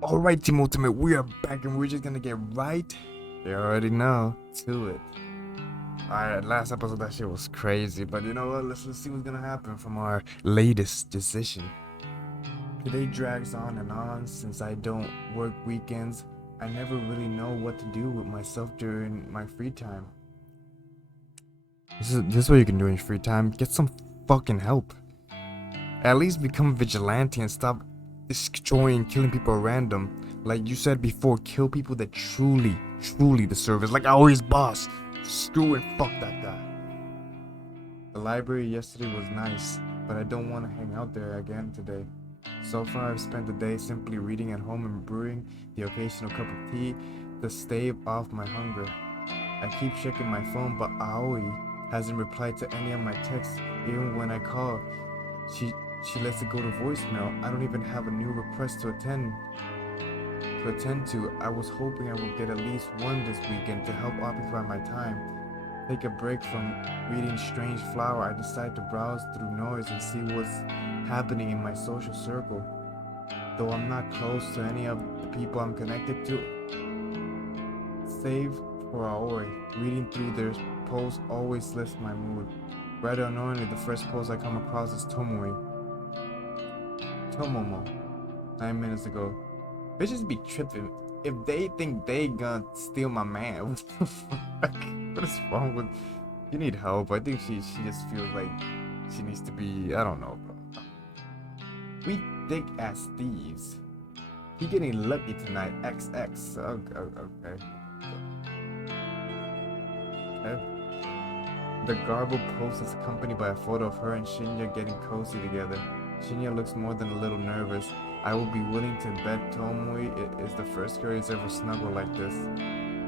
Alright, Team Ultimate, we are back and we're just gonna get right, you already know, to it. Alright, last episode that shit was crazy, but you know what, let's see what's gonna happen from our latest decision. Today drags on and on since I don't work weekends. I never really know what to do with myself during my free time. This is what you can do in your free time. Get some fucking help. At least become a vigilante and stop destroying, killing people at random. Like you said before, kill people that truly deserve it. Like Aoi's boss. Screw and fuck that guy. The library yesterday was nice, but I don't want to hang out there again today. So far, I've spent the day simply reading at home and brewing the occasional cup of tea to stave off my hunger. I keep checking my phone, but Aoi hasn't replied to any of my texts, even when I call. She she lets it go to voicemail. I don't even have a new request to attend to. I was hoping I would get at least one this weekend to help occupy my time. Take a break from reading Strange Flower. I decide to browse through noise and see what's happening in my social circle. Though I'm not close to any of the people I'm connected to, save for Aoi, reading through their posts always lifts my mood. Rather annoyingly, the first post I come across is Tomomo, 9 minutes ago. Bitches be tripping. If they think they gonna steal my man, what the fuck? What is wrong with? You need help. I think she just feels like she needs to be. I don't know, bro. We thick as thieves. He getting lucky tonight. XX. Okay. The garbled post is accompanied by a photo of her and Shinya getting cozy together. Shinya looks more than a little nervous. I will be willing to bet Tomoe is the first girl he's ever snuggled like this.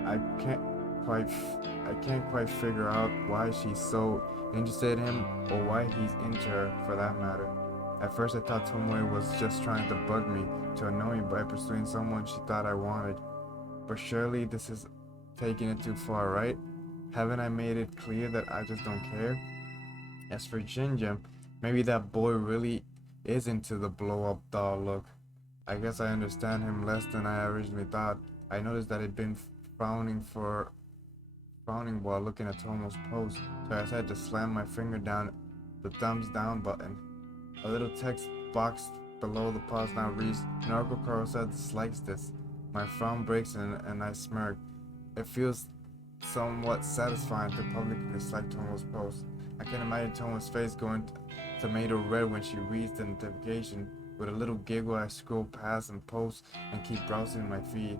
I can't quite figure out why she's so interested in him or why he's into her for that matter. At first I thought Tomoe was just trying to bug me to annoy me by pursuing someone she thought I wanted. But surely this is taking it too far, right? Haven't I made it clear that I just don't care? As for Jinja, maybe that boy really is into the blow-up doll look. I guess I understand him less than I originally thought. I noticed that he'd been frowning while looking at Tomo's post, so I decided to slam my finger down the thumbs down button. A little text box below the post now reads, Narco Carl said dislikes this. My frown breaks and I smirk. It feels somewhat satisfying to publicly dislike Tomo's post. I can imagine Tomo's face going tomato red when she reads the notification. With a little giggle, I scroll past and post and keep browsing my feed.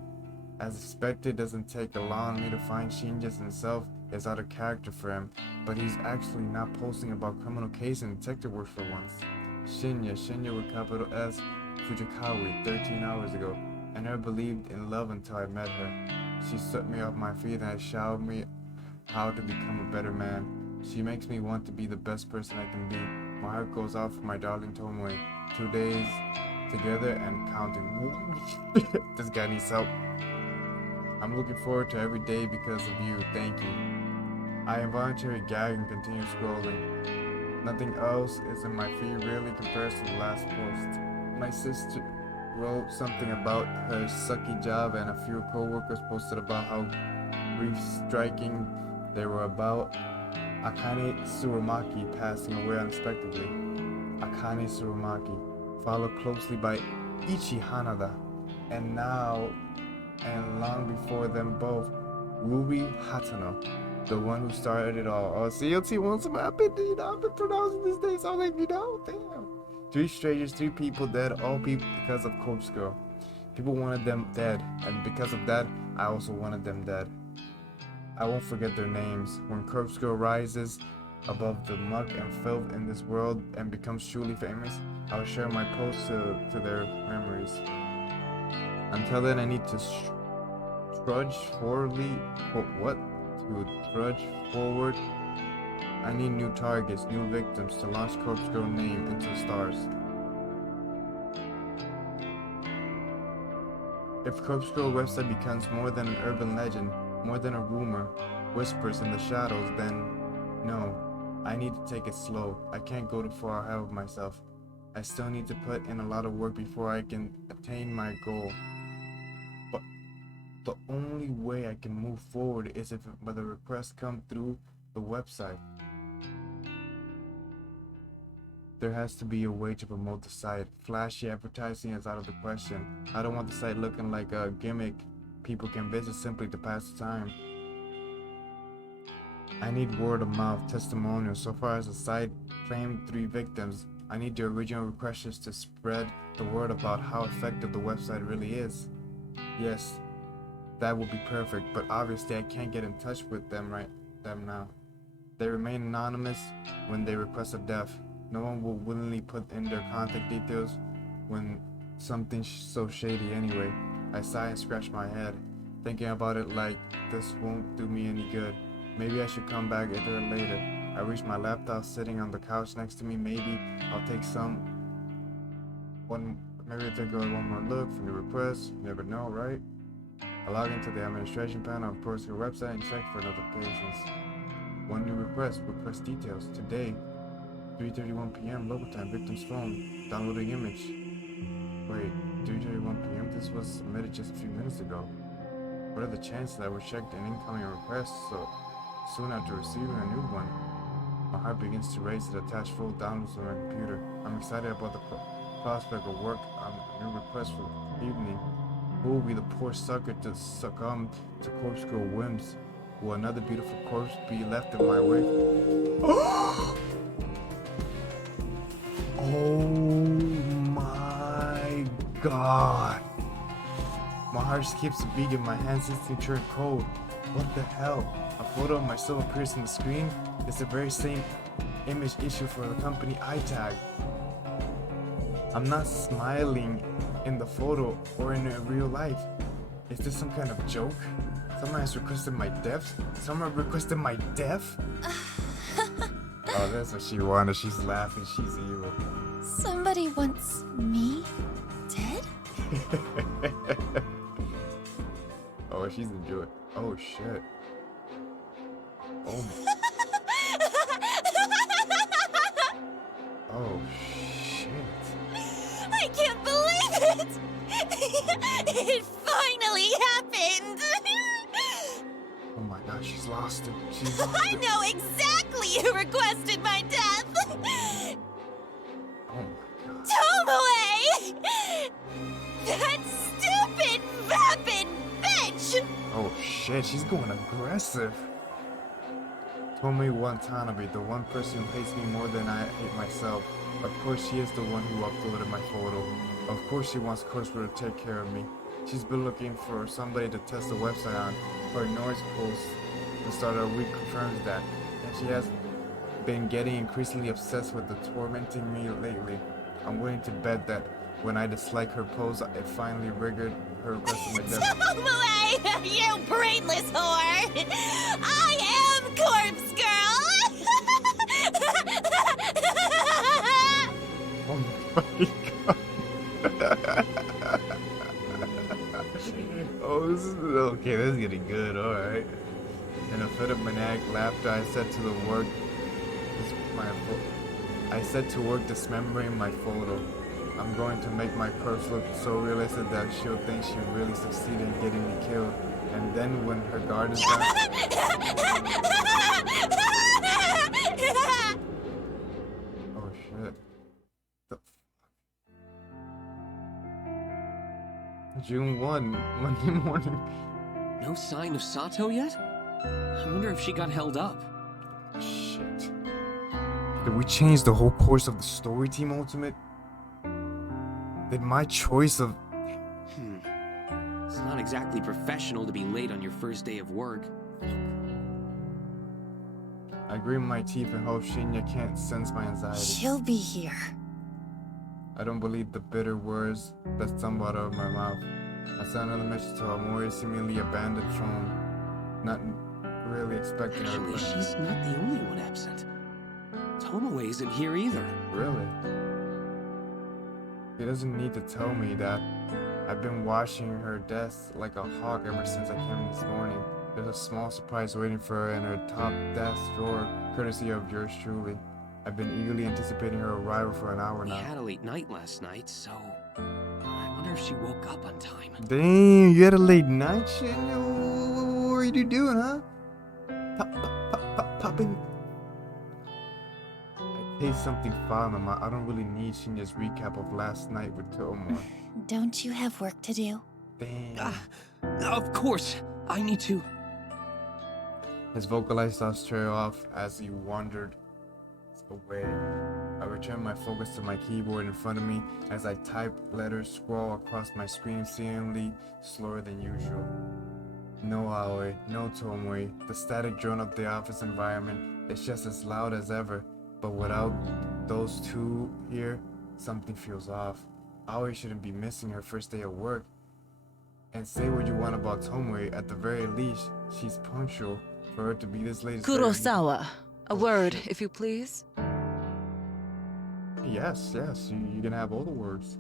As expected, it doesn't take long me to find Shinja's himself is out of character for him, but he's actually not posting about criminal case and detective work for once. Shinya with capital S, Fujikawa, 13 hours ago. I never believed in love until I met her. She swept me off my feet and showed me how to become a better man. She makes me want to be the best person I can be. My heart goes out for my darling Tomoe. 2 days together and counting. This guy needs help. I'm looking forward to every day because of you. Thank you. I involuntarily gag and continue scrolling. Nothing else is in my feed really compares to the last post. My sister wrote something about her sucky job, and a few co-workers posted about how grief striking they were about Akane Tsurumaki passing away unexpectedly. Akane Tsurumaki, followed closely by Ichi Hanada, and now and long before them both, Ruby Hatano, the one who started it all. Oh, CLT wants some. I've been pronouncing these days. I'm like, damn. 3 strangers, 3 people dead, all people because of Corpse Girl. People wanted them dead, and because of that, I also wanted them dead. I won't forget their names. When Corpse Girl rises above the muck and filth in this world and becomes truly famous, I'll share my posts to their memories. Until then, I need to trudge forward. I need new targets, new victims to launch Corpse Girl name into the stars. If Corpse Girl website becomes more than an urban legend, more than a rumor, whispers in the shadows, then no, I need to take it slow. I can't go too far ahead of myself. I still need to put in a lot of work before I can attain my goal. the only way I can move forward is if the requests come through the website. There has to be a way to promote the site. Flashy advertising is out of the question. I don't want the site looking like a gimmick people can visit simply to pass the time. I need word of mouth testimonials. So far as the site claimed 3 victims, I need the original requesters to spread the word about how effective the website really is. Yes, that would be perfect, but obviously I can't get in touch with them now. They remain anonymous when they request a death. No one will willingly put in their contact details when something's so shady anyway. I sigh and scratch my head, thinking about it like this won't do me any good. Maybe I should come back there later. I reach my laptop sitting on the couch next to me. Maybe I'll take one more look from the request. You never know, right? I log into the administration panel of Personal website and check for notifications. One new request details. Today, 3:31 p.m. local time, victim's phone, downloading image. Wait, 3:31 p.m.? This was submitted just a few minutes ago. What are the chances that I would check an incoming request so soon after receiving a new one? My heart begins to race at attached full downloads on my computer. I'm excited about the prospect of work on a new request for the evening. Who will be the poor sucker to succumb to corpse girl whims? Will another beautiful corpse be left in my wake? Oh my god. My heart skips a beat and my hands instantly turn cold. What the hell? A photo of myself appears on the screen. It's the very same image issue for the company I tag. I'm not smiling in the photo or in real life. Is this some kind of joke? Someone has requested my death? Someone requested my death? Oh, that's what she wanted. She's laughing. She's evil. Somebody wants me dead? Oh, she's enjoying. Oh, shit. Oh. Oh, shit. I can't believe it! It finally happened! Oh my gosh, she's lost it. She's lost I it. know exactly who requested my death! Oh my god. Tomoe! That stupid, vapid bitch! Oh shit, she's going aggressive. Tomoe Watanabe, the one person who hates me more than I hate myself. Of course she is the one who uploaded my photo. Of course she wants Kurzweil to take care of me. She's been looking for somebody to test the website on. Her noise post the start of the week confirms that. And she has been getting increasingly obsessed with the tormenting me lately. I'm willing to bet that when I dislike her post, it finally triggered her request of my death. Tomoe, you brainless whore! I am Corpse Girl! Oh my god. Oh, this is okay. This is getting good. All right. In a fit of maniac laughter, I set to work dismembering my photo. I'm going to make my corpse look so realistic that she'll think she really succeeded in getting me killed. And then when her guard is down. Oh shit. The June 1, Monday morning. No sign of Sato yet? I wonder if she got held up. Shit. Did we change the whole course of the story, Team Ultimate? Did my choice of... It's not exactly professional to be late on your first day of work. I grit my teeth and hope Shinya can't sense my anxiety. She'll be here. I don't believe the bitter words that stumbled out of my mouth. I sent another message to Amori's seemingly abandoned phone, not really expecting her Actually, reply. she's not the only one absent. Tomoe isn't here either. Really? He doesn't need to tell me that. I've been watching her desk like a hawk ever since I came in this morning. There's a small surprise waiting for her in her top desk drawer, courtesy of yours truly. I've been eagerly anticipating her arrival for an hour We now. had a late night last night, so I wonder wonder if she woke up on time. Damn, you had a late night, Shinya? What were you doing, huh? Popping. I taste something foul in my mouth. I don't really need Shinya's recap of last night with Tomoe. Don't you have work to do? Damn. Of course, I need to. His vocalized thoughts trail off as he wandered away. I returned my focus to my keyboard in front of me as I type letters scroll across my screen seemingly slower than usual. No Aoi, no Tomoe. The static drone of the office environment is just as loud as ever, but without those two here, something feels off. Aoi shouldn't be missing her first day of work. And say what you want about Tomoe, at the very least, she's punctual. For her to be this late is very- Kurosawa, a word, if you please. Yes, you can have all the words.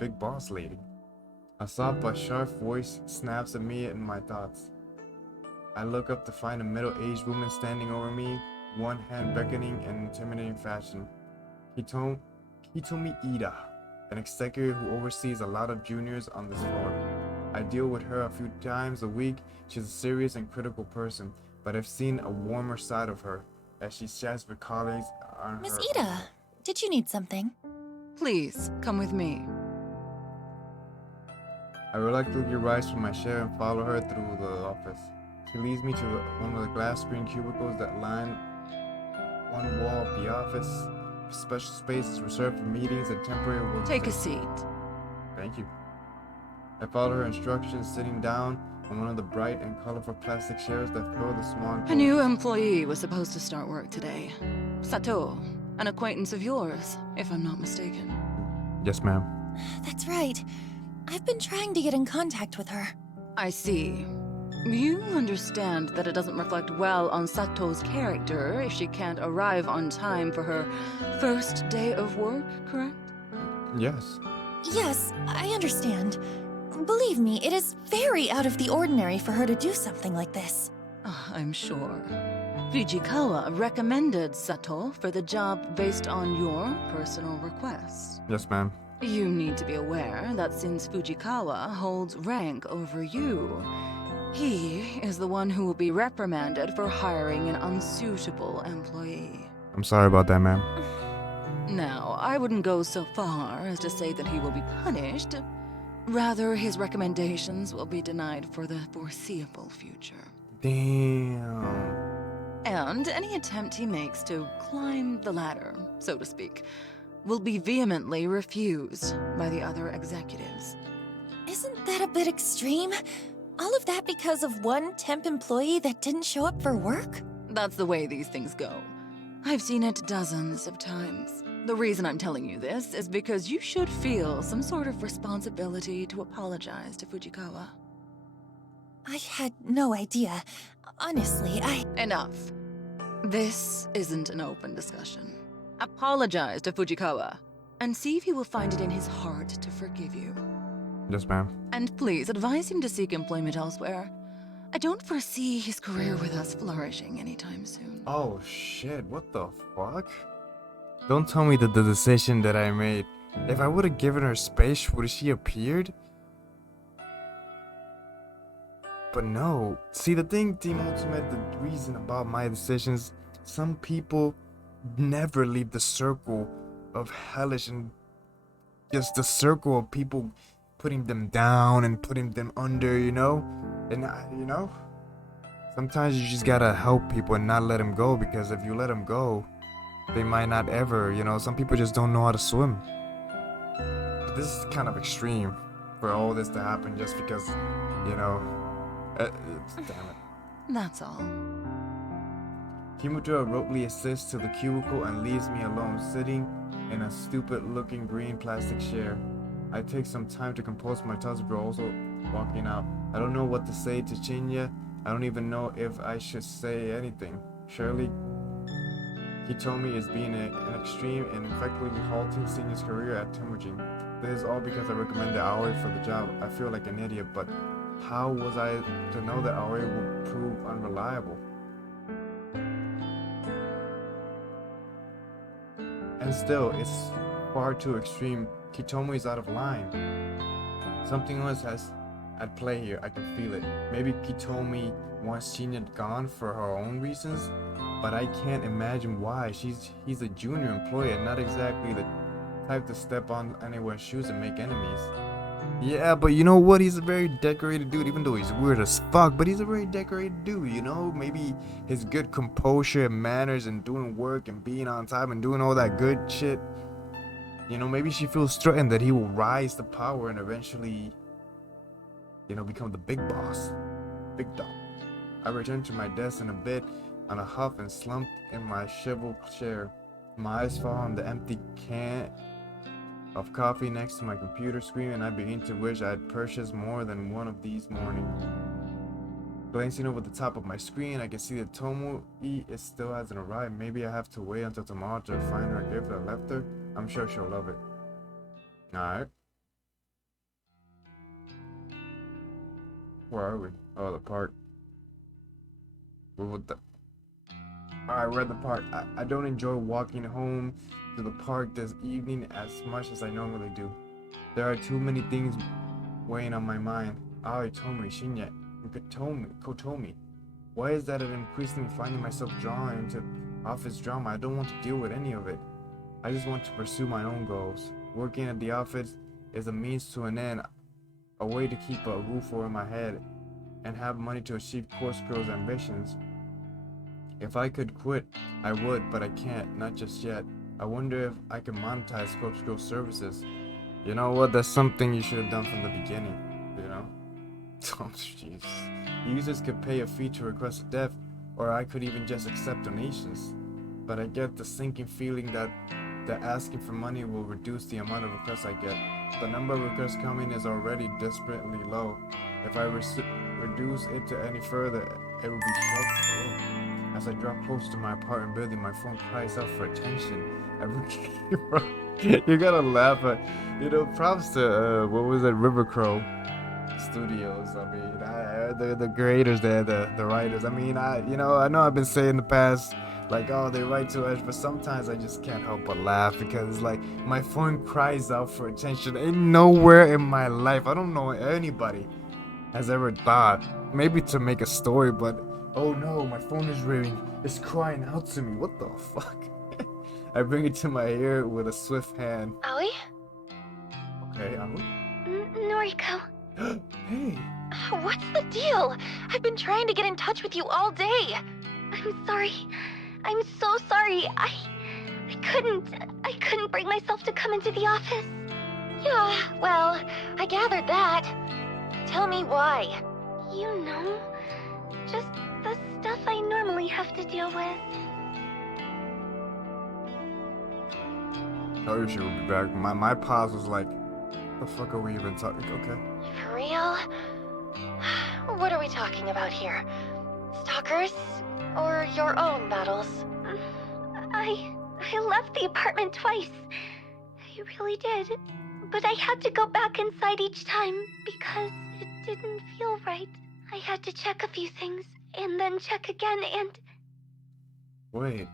Big boss lady. A soft but sharp voice snaps at me in my thoughts. I look up to find a middle-aged woman standing over me, one hand beckoning in intimidating fashion. Hitomi Ida, an executive who oversees a lot of juniors on this floor. I deal with her a few times a week. She's a serious and critical person, but I've seen a warmer side of her as she chats with colleagues on Miss her. Ida, did you need something? Please, come with me. I reluctantly rise from my chair and follow her through the office. She leads me to one of the glass screen cubicles that line one wall of the office. Special space is reserved for meetings and temporary work. Take a seat. Thank you. I follow her instructions, sitting down on one of the bright and colorful plastic chairs that fill the small A new employee was supposed to start work today. Sato, an acquaintance of yours, if I'm not mistaken. Yes, ma'am. That's right. I've been trying to get in contact with her. I see. You understand that it doesn't reflect well on Sato's character if she can't arrive on time for her first day of work, correct? Yes. Yes, I understand. Believe me, it is very out of the ordinary for her to do something like this. I'm sure. Fujikawa recommended Sato for the job based on your personal request. Yes, ma'am. You need to be aware that since Fujikawa holds rank over you, he is the one who will be reprimanded for hiring an unsuitable employee. I'm sorry about that, ma'am. Now, I wouldn't go so far as to say that he will be punished. Rather, his recommendations will be denied for the foreseeable future. Damn. And any attempt he makes to climb the ladder, so to speak, will be vehemently refused by the other executives. Isn't that a bit extreme? All of that because of one temp employee that didn't show up for work? That's the way these things go. I've seen it dozens of times. The reason I'm telling you this is because you should feel some sort of responsibility to apologize to Fujikawa. I had no idea. Honestly, Enough. This isn't an open discussion. Apologize to Fujikawa, and see if he will find it in his heart to forgive you. Yes, ma'am. And please advise him to seek employment elsewhere. I don't foresee his career with us flourishing anytime soon. Oh shit, what the fuck? Don't tell me that the decision that I made, if I would have given her space, would she appeared? But no. See, the thing, Team Ultimate, the reason about my decisions, some people never leave the circle of hellish and just the circle of people putting them down and putting them under, you know? And, sometimes you just gotta help people and not let them go, because if you let them go, they might not ever, some people just don't know how to swim. But this is kind of extreme for all this to happen just because, damn it. That's all. Kimura abruptly assists to the cubicle and leaves me alone, sitting in a stupid-looking green plastic chair. I take some time to compose my thoughts before also walking out. I don't know what to say to Chinya. I don't even know if I should say anything. Surely, Hitomi is being an extreme and effectively halting Senior's career at Temujin. This is all because I recommended Aoi for the job. I feel like an idiot, but how was I to know that Aoi would prove unreliable? And still, it's far too extreme Kitomo's out of line. Something else has at play here. I can feel it. Maybe Kitomi wants Shinya gone for her own reasons, but I can't imagine why. He's a junior employee and not exactly the type to step on anyone's shoes and make enemies. Yeah, but you know what? He's a very decorated dude, even though he's weird as fuck, but he's a very decorated dude, you know? Maybe his good composure and manners and doing work and being on time and doing all that good shit. You know, maybe she feels threatened that he will rise to power and eventually, you know, become the big boss. Big dog. I returned to my desk in a bit on a huff and slumped in my swivel chair. My eyes fall on the empty can of coffee next to my computer screen, and I begin to wish I had purchased more than one of these mornings. Glancing over the top of my screen, I can see that Tomoe still hasn't arrived. Maybe I have to wait until tomorrow to find her gift I left her. I'm sure she'll love it. Alright. Where are we? Oh, the park. Alright, we're at the park. I don't enjoy walking home to the park this evening as much as I normally do. There are too many things weighing on my mind. Aoi, Tomoe, Shinya, and Kotomi. Why is that I'm increasingly finding myself drawn into office drama? I don't want to deal with any of it. I just want to pursue my own goals. Working at the office is a means to an end, a way to keep a roof over my head and have money to achieve course girls' ambitions. If I could quit, I would, but I can't, not just yet. I wonder if I can monetize Coach Girl services. You know what? That's something you should have done from the beginning, you know? Oh, jeez. Users could pay a fee to request a dev, or I could even just accept donations. But I get the sinking feeling that asking for money will reduce the amount of requests I get. The number of requests coming is already desperately low. If I reduce it to any further, it will be shelved. As I drop close to my apartment building, my phone cries out for attention. You gotta laugh at, you know, props to, what was it, River Crow Studios. I mean, the creators there, the writers. I mean, I know I've been saying in the past, like, oh, they write too much, but sometimes I just can't help but laugh because, like, my phone cries out for attention. Ain't nowhere in my life, I don't know anybody has ever thought, maybe to make a story, but oh no, my phone is ringing. It's crying out to me. What the fuck? I bring it to my ear with a swift hand. Aoi? Okay, Aoi? Noriko. Hey. What's the deal? I've been trying to get in touch with you all day. I'm sorry. I'm so sorry. I couldn't bring myself to come into the office. Yeah, well, I gathered that. Tell me why. You know, just the stuff I normally have to deal with. I knew she would be back. My pause was like, the fuck are we even talking? Okay. For real? What are we talking about here? Stalkers? Or your own battles? I left the apartment twice. I really did. But I had to go back inside each time because it didn't feel right. I had to check a few things and then check again and... Wait.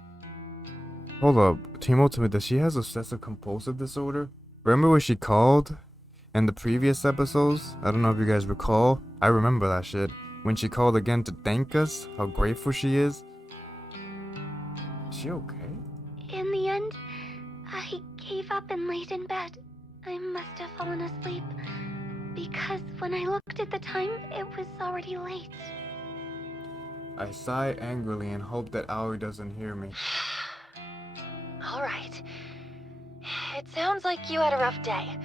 Hold up. Timo, to me, does she has obsessive compulsive disorder? Remember what she called in the previous episodes? I don't know if you guys recall. I remember that shit. When she called again to thank us, how grateful she is. Is she okay? In the end, I gave up and laid in bed. I must have fallen asleep. Because when I looked at the time, it was already late. I sigh angrily and hope that Aoi doesn't hear me. Alright. It sounds like you had a rough day.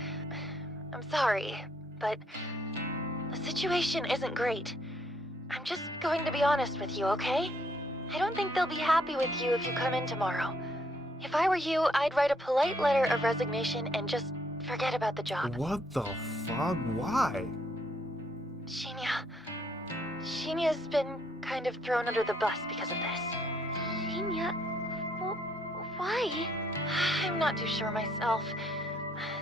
I'm sorry, but the situation isn't great. I'm just going to be honest with you, okay? I don't think they'll be happy with you if you come in tomorrow. If I were you, I'd write a polite letter of resignation and just forget about the job. What the fuck? Why? Shinya's been kind of thrown under the bus because of this. Shinya? Why? I'm not too sure myself.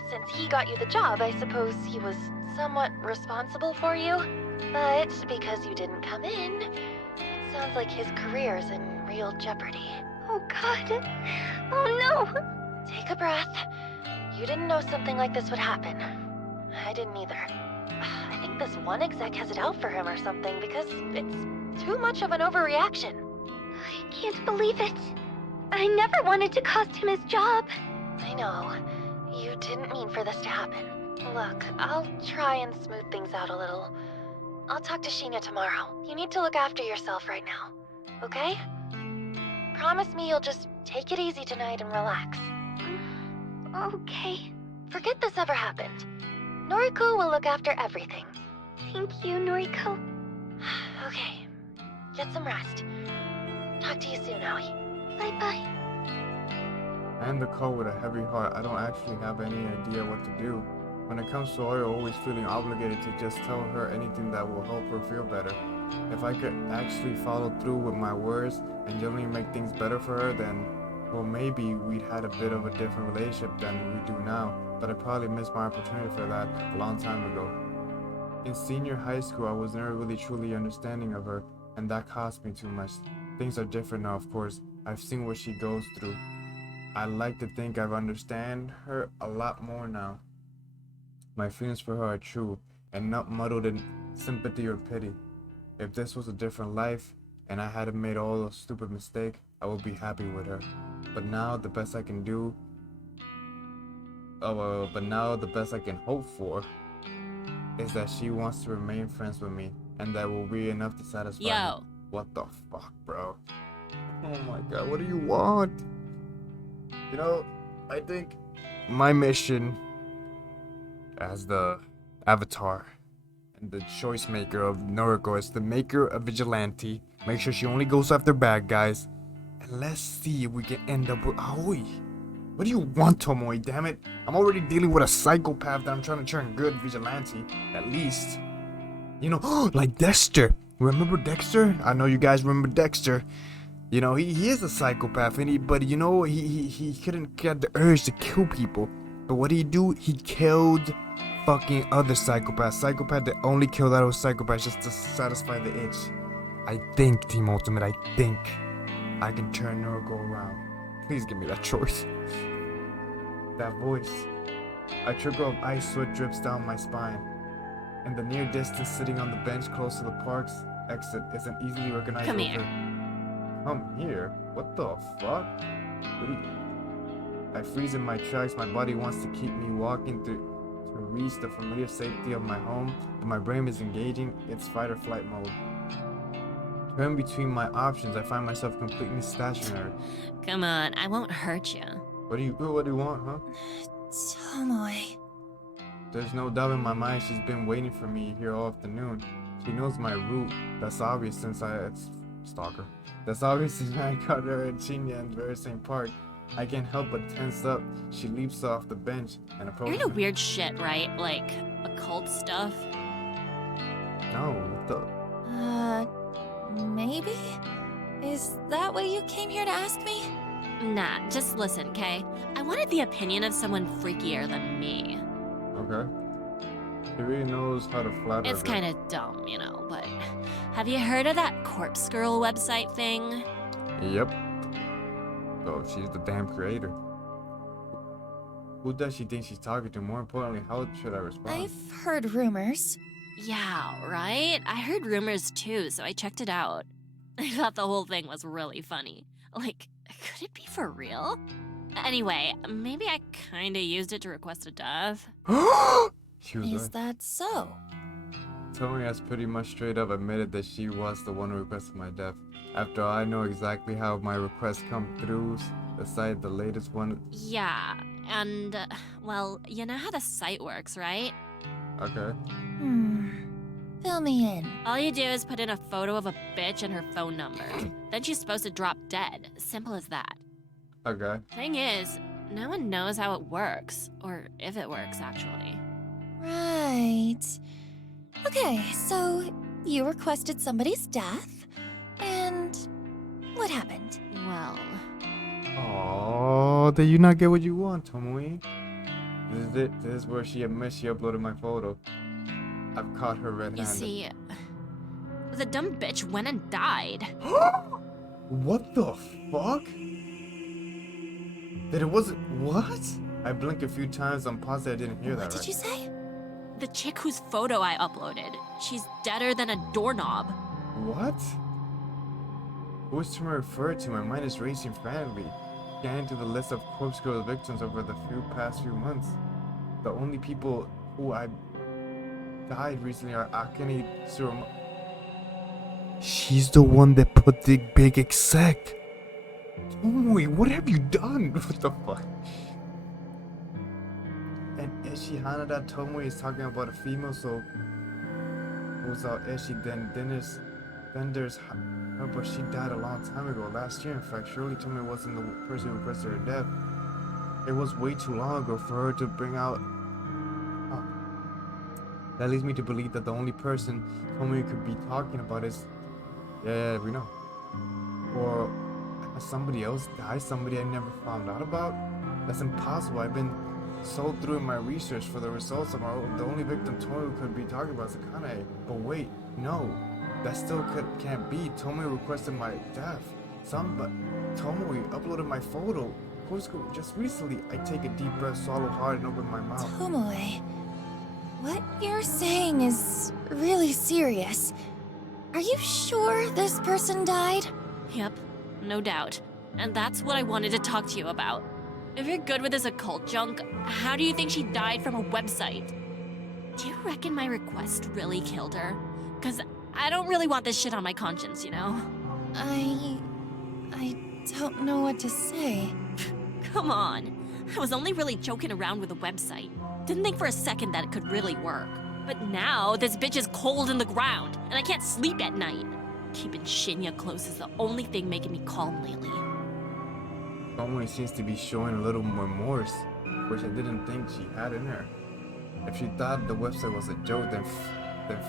Since he got you the job, I suppose he was somewhat responsible for you. But because you didn't come in, it sounds like his career's in real jeopardy. Oh God. Oh no. Take a breath. You didn't know something like this would happen. I didn't either. I think this one exec has it out for him or something because it's too much of an overreaction. I can't believe it. I never wanted to cost him his job. I know. You didn't mean for this to happen. Look, I'll try and smooth things out a little. I'll talk to Shinya tomorrow. You need to look after yourself right now, okay? Promise me you'll just take it easy tonight and relax. Okay. Forget this ever happened. Noriko will look after everything. Thank you, Noriko. Okay. Get some rest. Talk to you soon, Aoi. Bye-bye. I end the call with a heavy heart. I don't actually have any idea what to do. When it comes to Ori, always feeling obligated to just tell her anything that will help her feel better. If I could actually follow through with my words and genuinely make things better for her, then, well, maybe we'd had a bit of a different relationship than we do now, but I probably missed my opportunity for that a long time ago. In senior high school, I was never really truly understanding of her, and that cost me too much. Things are different now, of course. I've seen what she goes through. I like to think I've understand her a lot more now. My feelings for her are true and not muddled in sympathy or pity. If this was a different life and I hadn't made all those stupid mistakes, I would be happy with her. But now the best I can do, the best I can hope for is that she wants to remain friends with me, and that will be enough to satisfy me. What the fuck, bro? Oh my god, what do you want? You know, I think my mission as the avatar and the choice maker of Noriko is to make her a vigilante, make sure she only goes after bad guys, and let's see if we can end up with Aoi. What do you want, Tomoe? Damn it! I'm already dealing with a psychopath that I'm trying to turn good vigilante, at least. You know, like Dexter. Remember Dexter? I know you guys remember Dexter. You know, he is a psychopath, but you know, he couldn't get the urge to kill people. But what did he do? He killed fucking other psychopaths. Psychopath that only killed other psychopaths just to satisfy the itch. I think, Team Ultimate, I think I can turn Noriko around. Please give me that choice. That voice. A trickle of ice sweat drips down my spine. In the near distance, sitting on the bench close to the park's exit, is an easily recognizable Come here. Come here? What the fuck? What do you... I freeze in my tracks. My body wants to keep me walking to reach the familiar safety of my home, but my brain is engaging its fight or flight mode. Turning between my options, I find myself completely stationary. Come on, I won't hurt you. What do you want, huh? Tomoe. There's no doubt in my mind she's been waiting for me here all afternoon. She knows my route. That's obvious since stalker. That's obvious since I caught her at Shinya in the very same park. I can't help but tense up. She leaps off the bench and approaches You're into me. weird shit, right? Like, occult stuff? No, what the... Maybe? Is that what you came here to ask me? Nah, just listen, Kay. I wanted the opinion of someone freakier than me. Okay. She really knows how to flatter. It's kind of dumb, you know, but have you heard of that Corpse Girl website thing? Yep. Oh, she's the damn creator. Who does she think she's talking to? More importantly, how should I respond? I've heard rumors. Yeah, right? I heard rumors too, so I checked it out. I thought the whole thing was really funny. Like, could it be for real? Anyway, maybe I kinda used it to request a death. She was Is right. that so? Tony has pretty much straight up admitted that she was the one who requested my death. After all, I know exactly how my requests come through, aside the latest one. Yeah, and, well, you know how the site works, right? Okay. Fill me in. All you do is put in a photo of a bitch and her phone number. Then she's supposed to drop dead. Simple as that. Okay. Thing is, no one knows how it works. Or if it works, actually. Right. Okay, so you requested somebody's death, and what happened? Well, Oh, did you not get what you want, Tomoe? This is it. This is where she admits she uploaded my photo. I've caught her red-handed. you see, the dumb bitch went and died. What the fuck? That it wasn't... What? I blinked a few times. I'm positive I didn't hear What that did you say? The chick whose photo I uploaded. She's deader than a doorknob. What? Who is Tomoe referred to? My mind is racing frantically, scanning through the list of corpse girl victims over the past few months. The only people who I died recently are Akane Surama. She's the one that put the big exec. Tomoe, what have you done? What the fuck? And Eshi Hanada Tomoe is talking about a female, so who's out Eshi, then there's her, but she died a long time ago, last year in fact. Surely Tomoe wasn't the person who requested her death. It was way too long ago for her to bring out. Oh. That leads me to believe that the only person Tomoe could be talking about is, yeah, we know. Or has somebody else died, somebody I never found out about? That's impossible. I've been so through in my research for the results of the only victim Tomoe could be talking about is Akane. But wait, no, that still can't be. Tomoe requested my death. Tomoe uploaded my photo. Just recently, I take a deep breath, swallow hard, and open my mouth. Tomoe, what you're saying is really serious. Are you sure this person died? Yep, no doubt. And that's what I wanted to talk to you about. If you're good with this occult junk, how do you think she died from a website? Do you reckon my request really killed her? 'Cause I don't really want this shit on my conscience, you know? I don't know what to say. Come on. I was only really joking around with the website. Didn't think for a second that it could really work. But now, this bitch is cold in the ground, and I can't sleep at night. Keeping Shinya close is the only thing making me calm lately. Tomoe seems to be showing a little remorse, which I didn't think she had in her. If she thought the website was a joke, then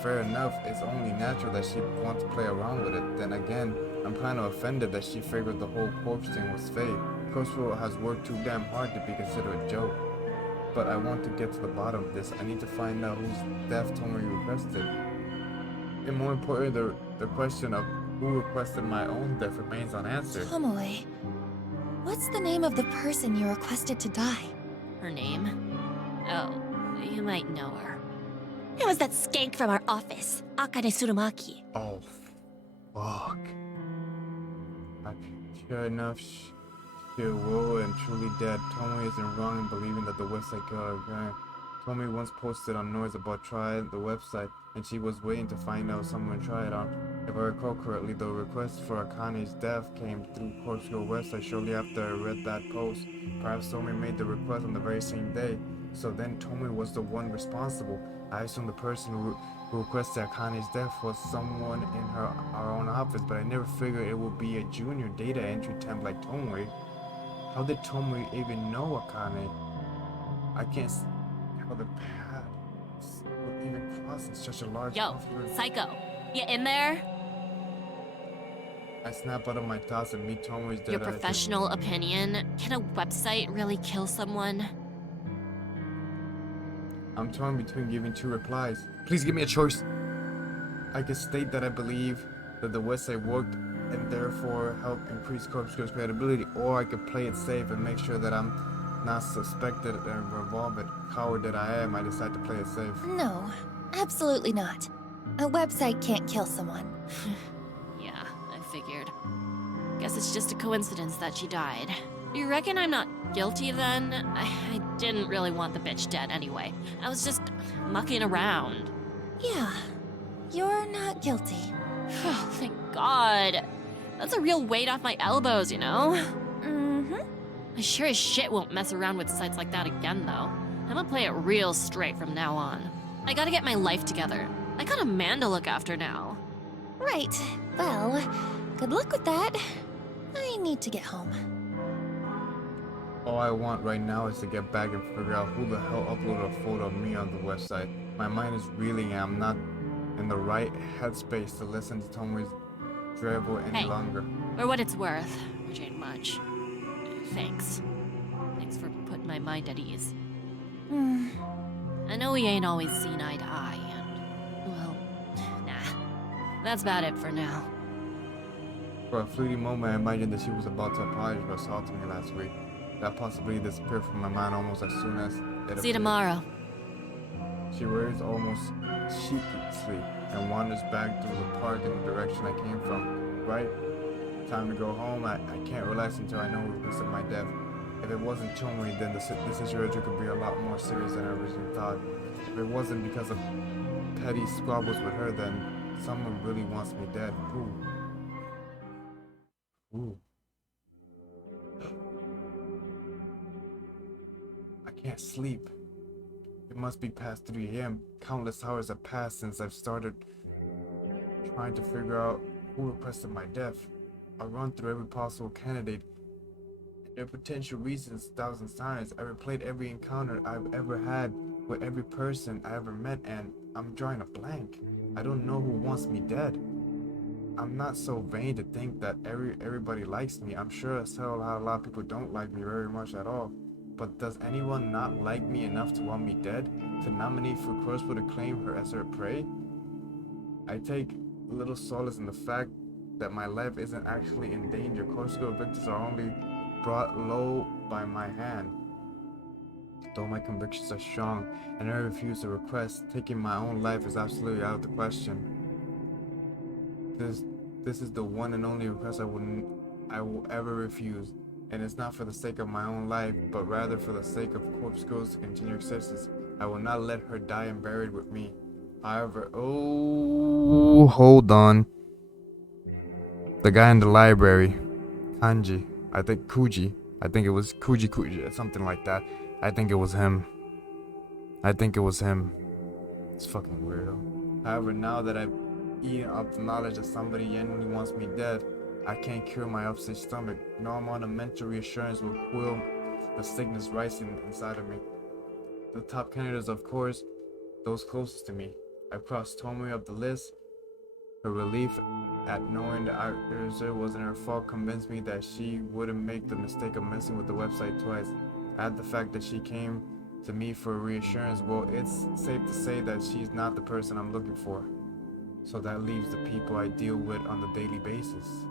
fair enough. It's only natural that she wants to play around with it. Then again, I'm kind of offended that she figured the whole corpse thing was fake. Corpse World has worked too damn hard to be considered a joke. But I want to get to the bottom of this. I need to find out whose death Tomoe requested. And more importantly, the question of who requested my own death remains unanswered. Tomoe, what's the name of the person you requested to die? Her name? Oh, you might know her. It was that skank from our office, Akane Tsurumaki. Oh, fuck. Sure enough, she's woe and truly dead. Tomoe isn't wrong in believing that the website killed her. Tomoe once posted on Noise about trying the website, and she was waiting to find out someone try it on. If I recall correctly, the request for Akane's death came through Corpse Girl website shortly after I read that post. Perhaps Tomoe made the request on the very same day, so then Tomoe was the one responsible. I assumed the person who requested Akane's death was someone in our own office, but I never figured it would be a junior data entry temp like Tomoe. How did Tomoe even know Akane? I can't see how the paths would even cross in such a large Yo, confluence. Psycho, you in there? I snap out of my thoughts and meet Tomoe's dead Your eyes. professional opinion, can a website really kill someone? I'm torn between giving two replies. Please give me a choice. I could state that I believe that the website worked and therefore help increase Corpse Girl's credibility, or I could play it safe and make sure that I'm not suspected and involved. Coward that I am, I decide to play it safe. No, absolutely not. A website can't kill someone. Yeah, I figured. Guess it's just a coincidence that she died. You reckon I'm not guilty then? I didn't really want the bitch dead anyway. I was just mucking around. Yeah, you're not guilty. Oh, thank God. That's a real weight off my elbows, you know? Mm-hmm. I sure as shit won't mess around with sites like that again, though. I'm gonna play it real straight from now on. I gotta get my life together. I got a man to look after now. Right. Well, good luck with that. I need to get home. All I want right now is to get back and figure out who the hell uploaded a photo of me on the website. My mind is reeling and I'm not in the right headspace to listen to Tomoe's drivel any Hey. longer. For what it's worth, which ain't much. Thanks. Thanks for putting my mind at ease. Hmm. I know we ain't always seen eye to eye, and, well, nah. That's about it for now. For a fleeting moment, I imagined that she was about to apologize for assaulting me last week. That possibility disappeared from my mind almost as soon as it See you appeared. tomorrow. She worries almost sheepishly and wanders back through the park in the direction I came from. Right? Time to go home. I can't relax until I know who requested my death. If it wasn't Chomri, then the situation could be a lot more serious than I originally thought. If it wasn't because of petty squabbles with her, then someone really wants me dead. Who? Who? I can't sleep. It must be past 3 a.m. Countless hours have passed since I've started trying to figure out who requested my death. I run through every possible candidate and their potential reasons 1,000 times. I replayed every encounter I've ever had with every person I ever met, and I'm drawing a blank. I don't know who wants me dead. I'm not so vain to think that everybody likes me. I'm sure as hell how a lot of people don't like me very much at all. But does anyone not like me enough to want me dead? To nominate for Kurosawa to claim her as her prey? I take little solace in the fact that my life isn't actually in danger. Kurosawa victims are only brought low by my hand. Though my convictions are strong and I refuse to request, taking my own life is absolutely out of the question. This is the one and only request I will ever refuse, and it's not for the sake of my own life, but rather for the sake of Corpse Girl's continued existence. I will not let her die and buried with me. However, oh, hold on. The guy in the library, Kanji, I think Kuji, I think it was Kuji, something like that. I think it was him. It's fucking weirdo. However, now that I've eaten up the knowledge that somebody genuinely wants me dead, I can't cure my upset stomach. No amount of mental reassurance will quell the sickness rising inside of me. The top candidates, of course, those closest to me. I crossed Tomoe up the list. Her relief at knowing the actor wasn't her fault convinced me that she wouldn't make the mistake of messing with the website twice. Add the fact that she came to me for reassurance, well, it's safe to say that she's not the person I'm looking for. So that leaves the people I deal with on the daily basis.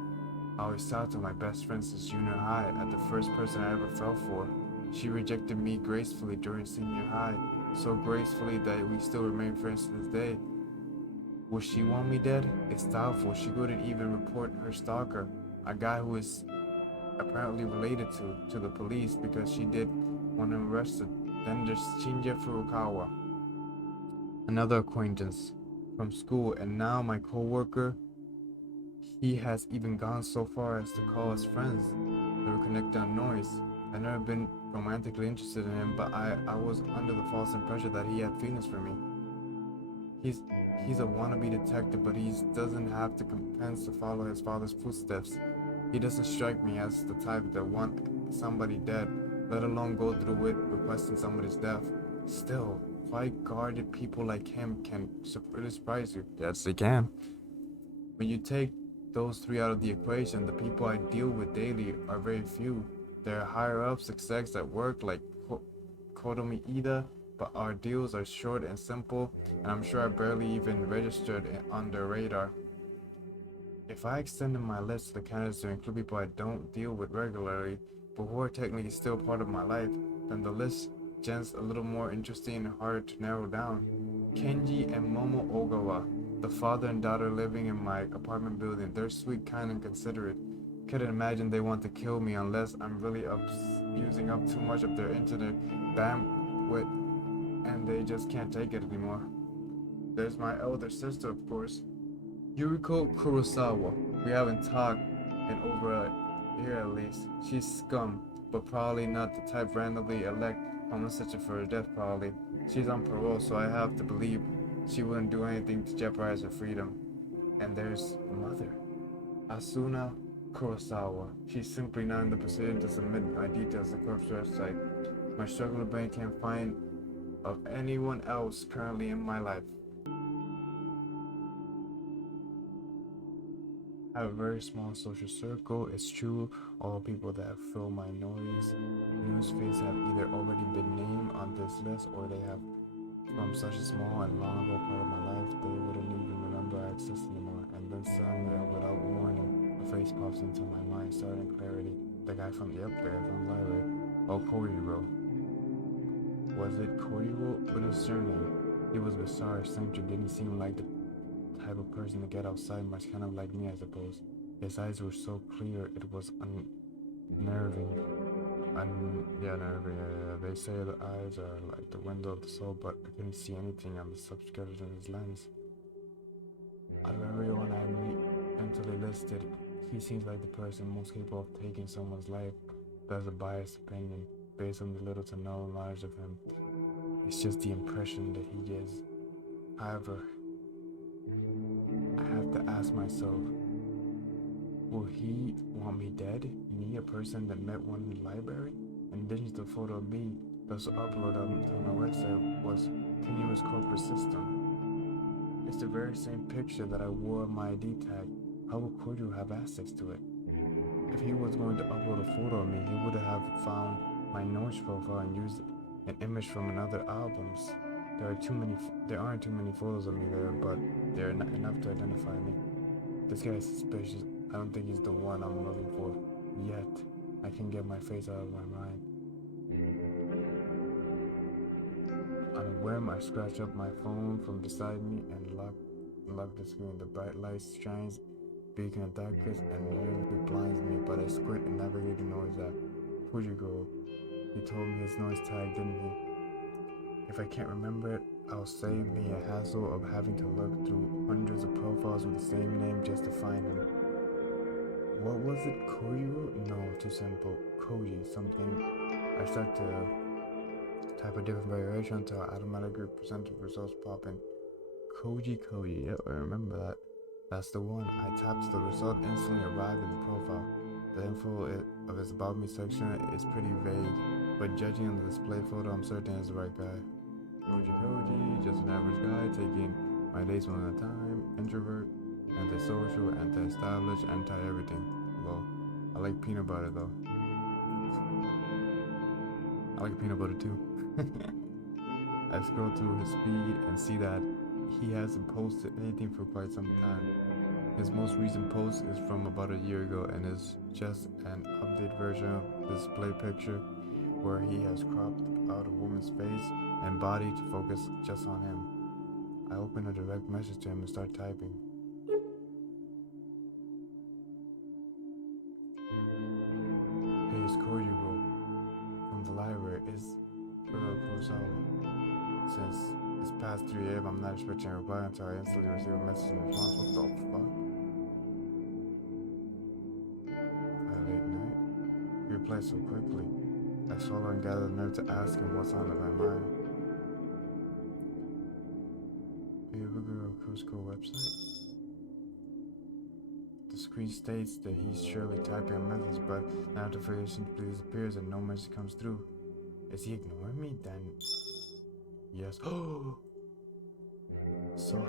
I always talked to my best friend since junior high, at the first person I ever fell for. She rejected me gracefully during senior high, so gracefully that we still remain friends to this day. Would she want me dead? It's doubtful. She wouldn't even report her stalker, a guy who is apparently related to the police because she did want him arrested. Then there's Shinja Furukawa, another acquaintance from school, and now my co-worker. He has even gone so far as to call us friends to reconnect on noise. I've never been romantically interested in him, but I was under the false impression that he had feelings for me. He's a wannabe detective, but he doesn't have the competence to follow his father's footsteps. He doesn't strike me as the type that want somebody dead, let alone go through with requesting somebody's death. Still, quite guarded people like him can really surprise you. Yes, they can. When you take those three out of the equation, the people I deal with daily are very few. There are higher ups, execs at work like Kotomi Ida, but our deals are short and simple, and I'm sure I barely even registered on their radar. If I extended my list to the candidates to include people I don't deal with regularly, but who are technically still part of my life, then the list gets a little more interesting and harder to narrow down. Kenji and Momo Ogawa, the father and daughter living in my apartment building, they're sweet, kind, and considerate. Couldn't imagine they want to kill me unless I'm really using up too much of their internet bandwidth and they just can't take it anymore. There's my elder sister, of course, Yuriko Kurosawa. We haven't talked in over a year at least. She's scum, but probably not the type randomly elect homosexual for her death probably. She's on parole, so I have to believe she wouldn't do anything to jeopardize her freedom. And there's mother, Asuna Kurosawa. She's simply not in the position to submit my details to the corpse website. My struggling brain can't find of anyone else currently in my life. I have a very small social circle. It's true, all people that fill my news feeds have either already been named on this list or they have from such a small and long ago part of my life they wouldn't even remember I exist anymore. And then suddenly, and without warning, a face pops into my mind, starting clarity. The guy from the library. Oh, Koichiro. Was it Koichiro? What is his surname? He was bizarre, eccentric, didn't seem like the type of person to get outside much, kind of like me, I suppose. His eyes were so clear, it was unnerving. Yeah, nerving. They say the eyes are like the window of the soul, but I couldn't see anything on the subscription in his lens. Out of everyone I meet mentally listed, he seems like the person most capable of taking someone's life. That's a biased opinion based on the little to no knowledge of him. It's just the impression that he gives. However, I have to ask myself, will he want me dead? Me, a person that met one in the library? And digital photo of me that's uploaded to my website was continuous corporate system. It's the very same picture that I wore on my ID tag. How would Koichiro have access to it? If he was going to upload a photo of me, he would have found my notes profile and used an image from another albums. There aren't too many photos of me there, but they're enough to identify me. This guy is suspicious. I don't think he's the one I'm looking for yet. I can get my face out of my mind. On a whim, I scratch up my phone from beside me and lock the screen. The bright light shines, beacon of darkness, and nearly blinds me, but I squint and navigate the noise app. Fujiko, he told me his noise tag, didn't he? If I can't remember it, I'll save me a hassle of having to look through hundreds of profiles with the same name just to find him. What was it? Koichiro? No, too simple. Koji, something. I start to type a different variation until I automatically present the results pop in. Koji, yep, I remember that. That's the one. I tapped the result, instantly arrived at the profile. The info of his About Me section is pretty vague, but judging on the display photo, I'm certain it's the right guy. Koji, just an average guy, taking my days one at a time, introvert, antisocial, anti-established, anti-everything. Well, I like peanut butter though. I like peanut butter too. I scroll through his feed and see that he hasn't posted anything for quite some time. His most recent post is from about a year ago and is just an updated version of the display picture where he has cropped out a woman's face and body to focus just on him. I open a direct message to him and start typing. Hey, it's Koichiro from the library. It's Kurosawa. Since it's past 3 a.m., I'm not expecting a reply until I instantly receive a message in response. What the fuck? At late night? He replied so quickly. I swallow and gather the nerve to ask him what's on my mind. Are you ever go to a Cusco website? The screen states that he's surely typing a message, but the notification simply disappears and no message comes through. Is he ignoring me? Then yes. Oh! So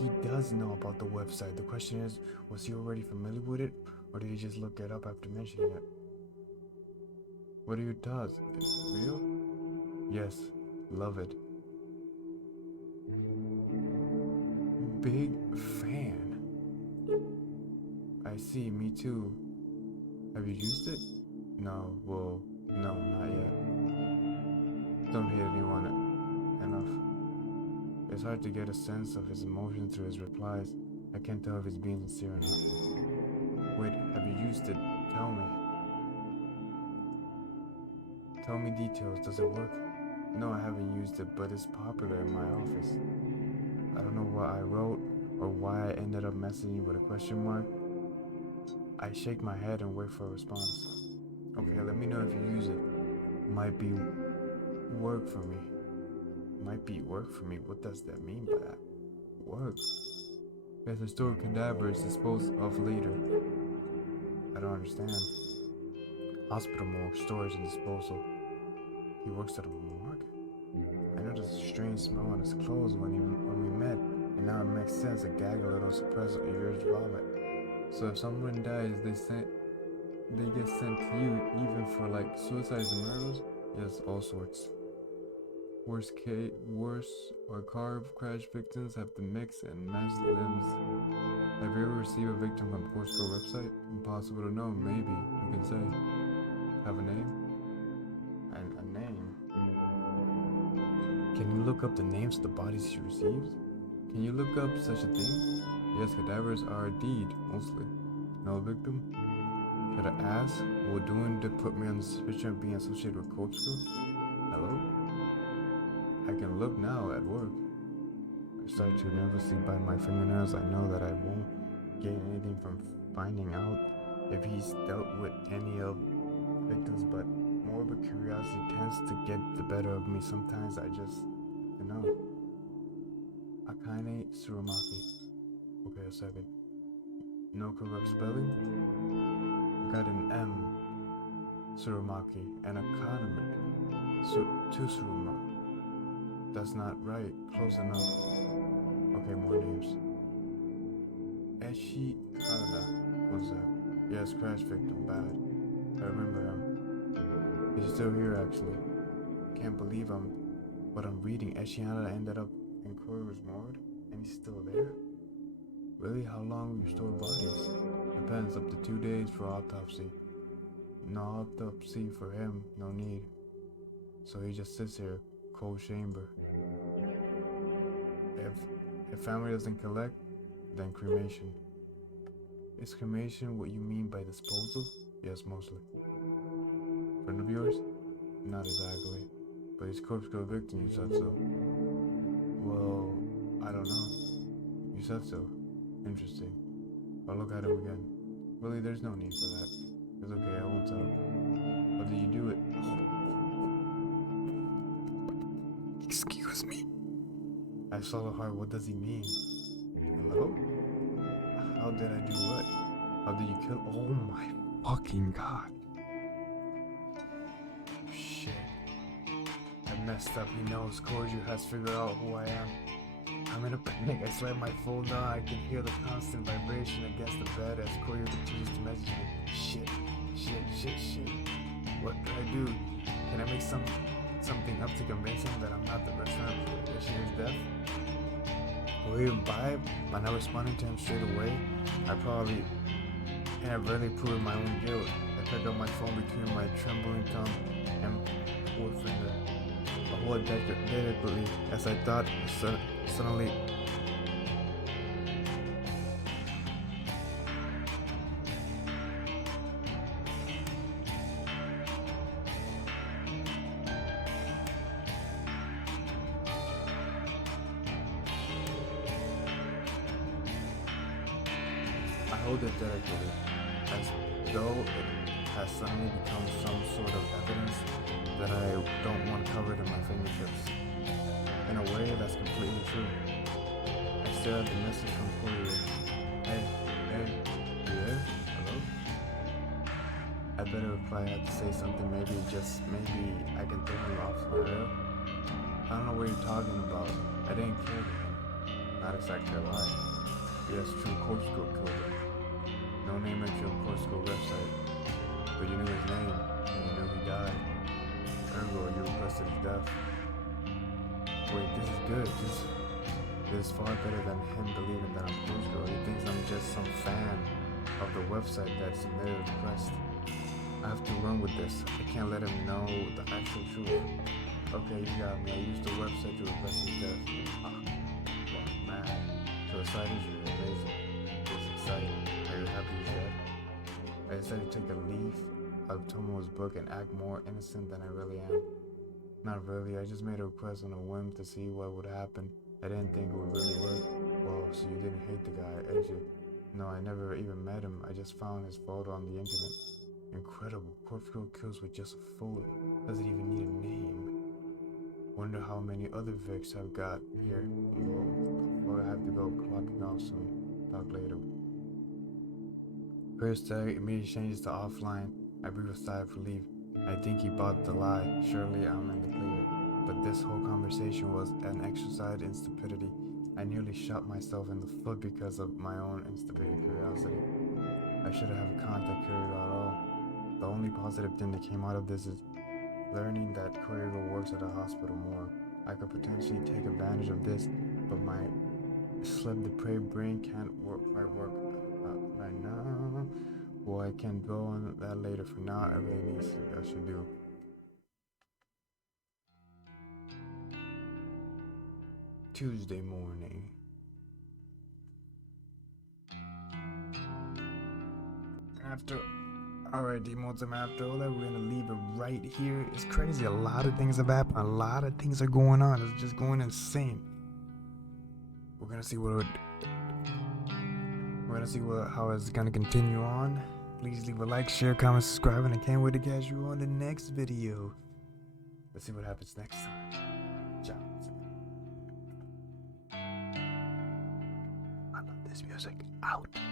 he does know about the website. The question is, was he already familiar with it, or did he just look it up after mentioning it? What are your thoughts? Is it real? Yes. Love it. Big fan. I see, me too. Have you used it? No, well, no, not yet. Don't hate anyone enough. It's hard to get a sense of his emotion through his replies. I can't tell if he's being sincere or not. Wait, have you used it? Tell me. Tell me details, does it work? No, I haven't used it, but it's popular in my office. I don't know what I wrote or why I ended up messaging you with a question mark. I shake my head and wait for a response. Okay, let me know if you use it. Might be work for me. Might be work for me. What does that mean by that? Work? Yes, the stored cadavers disposed of later. I don't understand. Hospital morgue, storage and disposal. He works at a morgue? I noticed a strange smell on his clothes when we met, and now it makes sense. A gag, a little suppressed urge vomit. So if someone dies, they get sent to you, even for like suicides and murders? Yes, all sorts. Worse or car crash victims have the mix and mashed limbs. Have you ever received a victim from Portugal website? Impossible to know, maybe, you can say. Have a name? Can you look up the names of the bodies she received? Can you look up such a thing? Yes, cadavers are a deed, mostly. No victim? Should I ask? Will doing to put me on the suspicion of being associated with Corkscrew? Hello? I can look now at work. I start to nervously bite my fingernails. I know that I won't gain anything from finding out if he's dealt with any of victims, but morbid curiosity tends to get the better of me. Sometimes I just, you know. Akane Surumaki. Okay, a second. No correct spelling? Got an M. Surumaki and Akane. Tsuruma. That's not right. Close enough. Okay, more names. Eshi Kanada. What's that? Yes, crash victim. Bad. I remember him. He's still here, actually. Can't believe what I'm reading. Eshi Kanada ended up in Koryo's morgue, and he's still there? Really? How long will you store bodies? Depends. Up to 2 days for autopsy. No autopsy for him. No need. So he just sits here, cold chamber. If family doesn't collect, then cremation. Is cremation what you mean by disposal? Yes, mostly. Friend of yours? Not exactly. But his corpse got victim, you said so. Well, I don't know. You said so. Interesting. I'll look at him again. Really, there's no need for that. It's okay, I won't tell. How did you do it? Excuse me. I swallow hard. What does he mean? Hello? How did I do what? How did you kill? Oh my fucking god. Shit. I messed up. He knows. Koryu has figured out who I am. I'm in a panic. I slam my phone down. I can hear the constant vibration against the bed as Koryu continues to message me. Shit. What can I do? Can I make something up to convince him that I'm not the restaurant that she is deaf? Will he imbibe by not responding to him straight away? I probably inadvertently proved my own guilt. I pick up my phone between my trembling tongue and forefinger. I hold it delicately as I thought suddenly. I hold it delicately, as though it has suddenly become some sort of evidence that I don't want covered in my fingertips. In a way, that's completely true. I stare at the message from Koryu. Hey, you there? Hello? I better reply. I have to say something. Maybe I can throw him off for real. I don't know what you're talking about. I didn't kill him. Not exactly a lie. Yes, true, Corkscrew killed him. No name entry on Corkscrew website. But you knew his name, and you knew he died. Ergo, you requested his death. Wait, this is good. This is far better than him believing that I'm Corkscrew. He thinks I'm just some fan of the website that submitted a request. I have to run with this. I can't let him know the actual truth. Okay, you got me. I used the website to request his death. Well, man. So excited, you're amazing. It's exciting. Are you happy he's dead? I decided to take a leaf out of Tomo's book and act more innocent than I really am. Not really, I just made a request on a whim to see what would happen. I didn't think it would really work. Well, so you didn't hate the guy, did you? No, I never even met him. I just found his photo on the internet. Incredible. Corkscrew kills with just a photo. Doesn't even need a name. Wonder how many other Vics I've got here. Well, I have to go clocking off soon. Talk later. First tag immediately changes to offline. I breathe a sigh of relief. I think he bought the lie. Surely I'm in the clear. But this whole conversation was an exercise in stupidity. I nearly shot myself in the foot because of my own insipid curiosity. I shouldn't have contact Koryu at all. The only positive thing that came out of this is learning that Koryu works at a hospital morgue. I could potentially take advantage of this, but my sleep-deprived brain can't quite work right now. Well, I can go on that later. For now, I really need to see what I should do. Tuesday morning. Alright, D-Multim, after all that, we're gonna leave it right here. It's crazy. A lot of things have happened. A lot of things are going on. It's just going insane. We're gonna see how it's gonna continue on. Please leave a like, share, comment, subscribe, and I can't wait to catch you on the next video. Let's see what happens next time. Ciao. I love this music. Out.